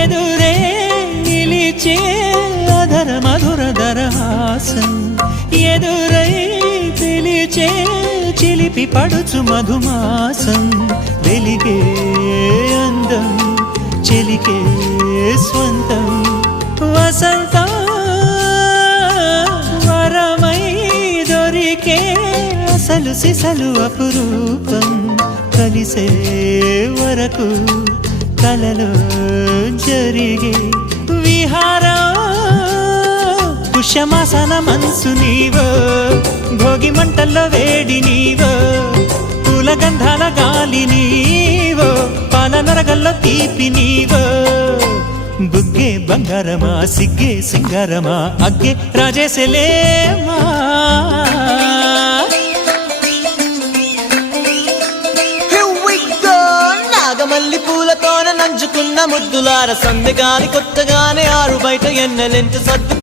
ఎదురే నిలిచే అధర మధుర దరహాసం ఎదురై పిలిచే చిలిపి పడుచు మధుమాసం వెలిగే అందం చెలికే స్వంతం వసంతం వరమై దొరికే అసలు సిసలు అపురూపం కలిసే వరకు కలలో జరిగే విహారం పుష్యమాసన మనసు నీవో భోగి మంటల్లో వేడి నీవో పూల గంధాల గాలి నీవో పాల నరగల్లో తీపి నీవో బుగ్గే బంగారమా సిగ్గే సింగారమా అగ్గే రాజేసెలేమా మల్లి పూలతోన నంచుకున్న ముద్దులార సందెగాని కొత్తగానే ఆరు బయట ఎన్నెలెంట సద్దు